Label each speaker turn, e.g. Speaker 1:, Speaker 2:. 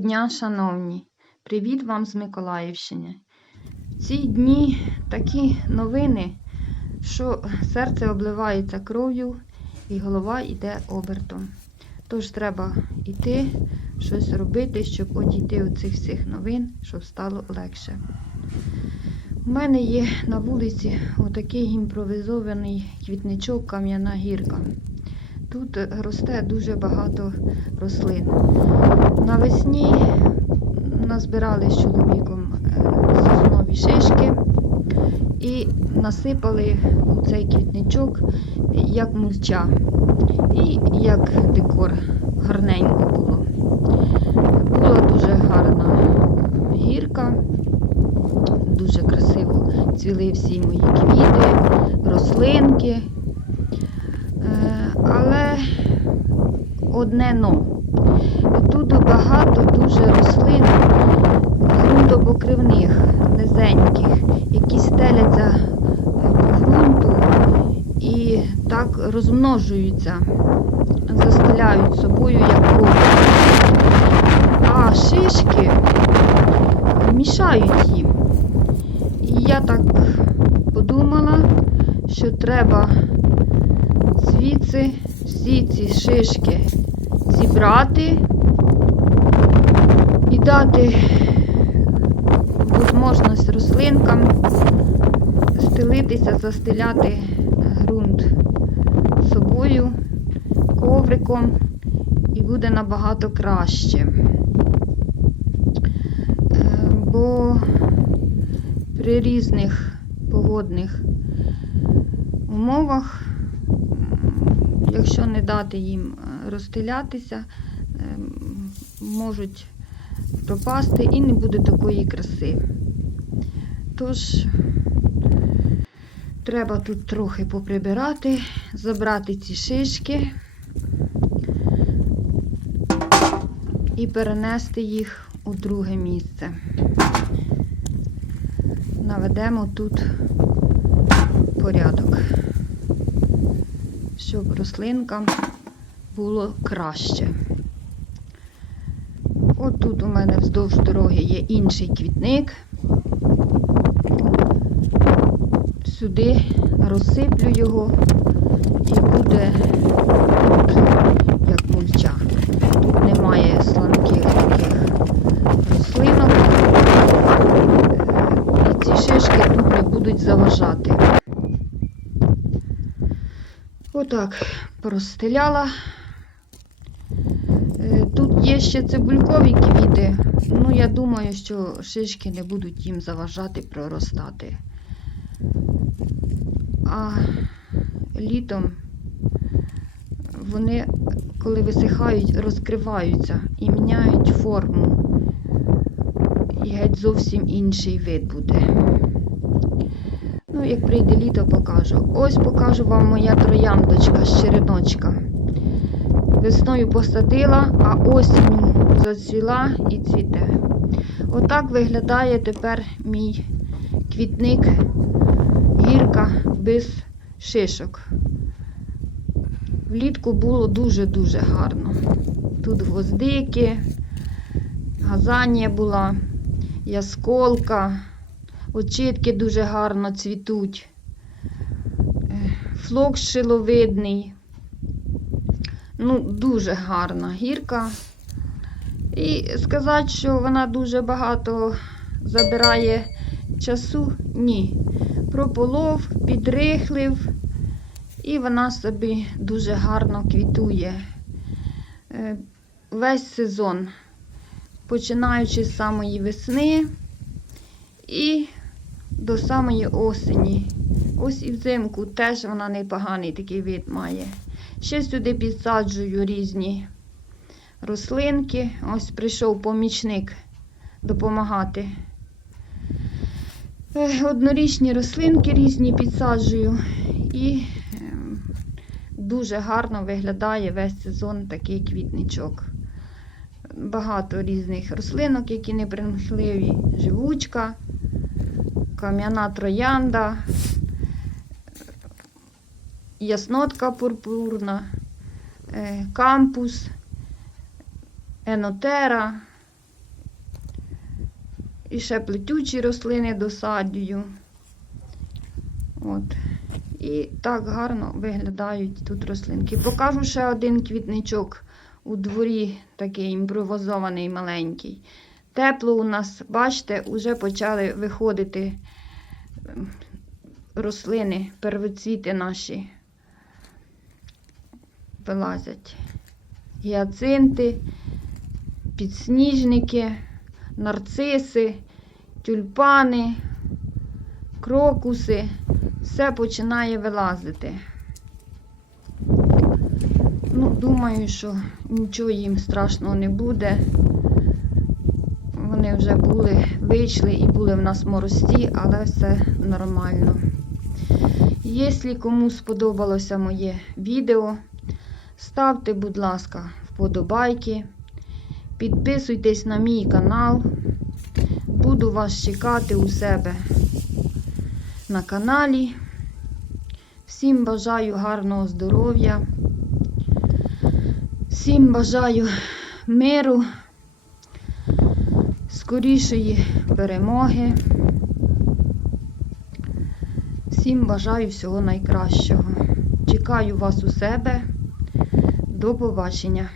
Speaker 1: Дня, шановні, привіт вам з Миколаївщини. В ці дні такі новини, що серце обливається кров'ю і голова йде обертом. Тож треба йти, щось робити, щоб одійти від цих всіх новин, щоб стало легше. У мене є на вулиці отакий імпровізований квітничок Кам'яна гірка. Тут росте дуже багато рослин. Навесні назбирали з чоловіком е, соснові шишки і насипали у цей квітничок як мульча і як декор гарненько було. Була дуже гарна гірка, дуже красиво цвіли всі мої квіти, рослинки. Але одне но. Тут багато дуже рослин ґрунтопокривних, низеньких, які стеляться по ґрунту і так розмножуються, застеляють собою як ковдру. А шишки мішають їм. І я так подумала, що треба звідси всі ці шишки зібрати і дати можливість рослинкам стелитися, застеляти ґрунт собою, ковриком, і буде набагато краще. Е, Бо при різних погодних умовах якщо не дати їм е, розстелятися, е, можуть пропасти і не буде такої краси. Тож, треба тут трохи поприбирати, забрати ці шишки і перенести їх у друге місце. Наведемо тут порядок щоб рослинкам було краще. От тут у мене вздовж дороги є інший квітник. Сюди розсиплю його і буде як мульча. Тут немає сланких таких рослинок. І ці шишки тут не будуть заважати. Отак простеляла. Е, Тут є ще цибулькові квіти. Ну, я думаю, що шишки не будуть їм заважати проростати. А літом вони, коли висихають, розкриваються і міняють форму. І геть зовсім інший вид буде. Ну, як прийде літо, покажу. Ось покажу вам моя трояндочка з череночка. Весною посадила, а осінню зацвіла і цвіте. Отак виглядає тепер мій квітник гірка без шишок. Влітку було дуже-дуже гарно. Тут гвоздики, газанія була, ясколка. Очітки дуже гарно цвітуть. Е, Флокс шиловидний. Ну, дуже гарна гірка. І сказати, що вона дуже багато забирає часу, ні. Прополов, підрихлив, і вона собі дуже гарно квітує. Е, Весь сезон, починаючи з самої весни і до самої осені. Ось і взимку теж вона непоганий такий вид має. Ще сюди підсаджую різні рослинки. Ось прийшов помічник допомагати. Однорічні рослинки різні підсаджую. І ем, дуже гарно виглядає весь сезон такий квітничок. Багато різних рослинок, які не непримхливі, живучка кам'яна троянда, яснотка пурпурна, е, кампус, енотера, І ще плетючі рослини досаджую. От. І так гарно виглядають тут рослинки. Покажу ще один квітничок у дворі, такий імпровізований маленький. Тепло у нас, бачите, вже почали виходити ем, рослини, первоцвіти наші вилазять. Гіацинти, підсніжники, нарциси, тюльпани, крокуси. Все починає вилазити. Ну, думаю, що нічого їм страшного не буде. Вже були, вийшли і були в нас морозці, але все нормально. Якщо кому сподобалося моє відео, ставте, будь ласка, вподобайки, підписуйтесь на мій канал. Буду вас чекати у себе на каналі. Всім бажаю гарного здоров'я. Всім бажаю миру, скорішої перемоги. Всім бажаю всього найкращого. Чекаю вас у себе. До побачення.